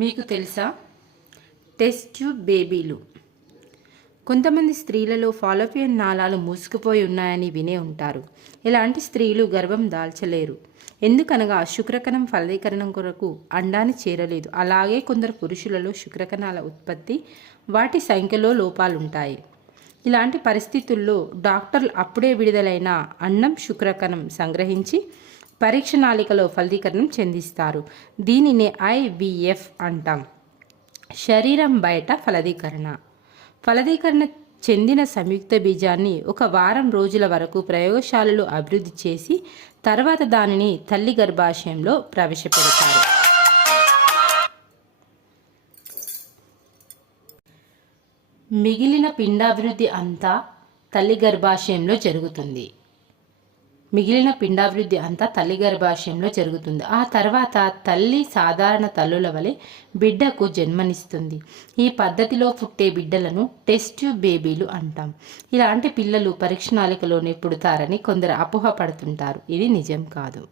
మీకు తెలుసా test tube బేబీలు? కొంతమంది స్త్రీలలో ఫాలోపియన్ నాళాలు మూసుకుపోయి ఉన్నాయని వినే ఉంటారు. ఇలాంటి స్త్రీలు గర్భం దాల్చలేరు. ఎందుకనగా శుక్రకణం ఫలదీకరణం కొరకు అండాన్ని చేరలేదు. అలాగే కొందరు పురుషులలో శుక్రకణాల ఉత్పత్తి, వాటి సంఖ్యలో లోపాలుంటాయి. ఇలాంటి పరిస్థితుల్లో డాక్టర్లు అప్పుడే విడుదలైన అండం శుక్రకణం సంగ్రహించి పరీక్ష నాళికలో ఫలదీకరణం చెందిస్తారు. దీనినే IVF అంటాం. శరీరం బయట ఫలదీకరణ చెందిన సంయుక్త బీజాన్ని 1 వారం రోజుల వరకు ప్రయోగశాలలో అభివృద్ధి చేసి తర్వాత దానిని తల్లి గర్భాశయంలో ప్రవేశపెడతారు. మిగిలిన పిండాభివృద్ధి అంతా తల్లి గర్భాశయంలో జరుగుతుంది. ఆ తర్వాత తల్లి సాధారణ తల్లుల వలె బిడ్డకు జన్మనిస్తుంది. ఈ పద్ధతిలో పుట్టే బిడ్డలను టెస్ట్ ట్యూబ్ బేబీలు అంటాం. ఇలాంటి పిల్లలు పరీక్ష నాళికలోనే పుడతారని కొందరు అపోహపడుతుంటారు. ఇది నిజం కాదు.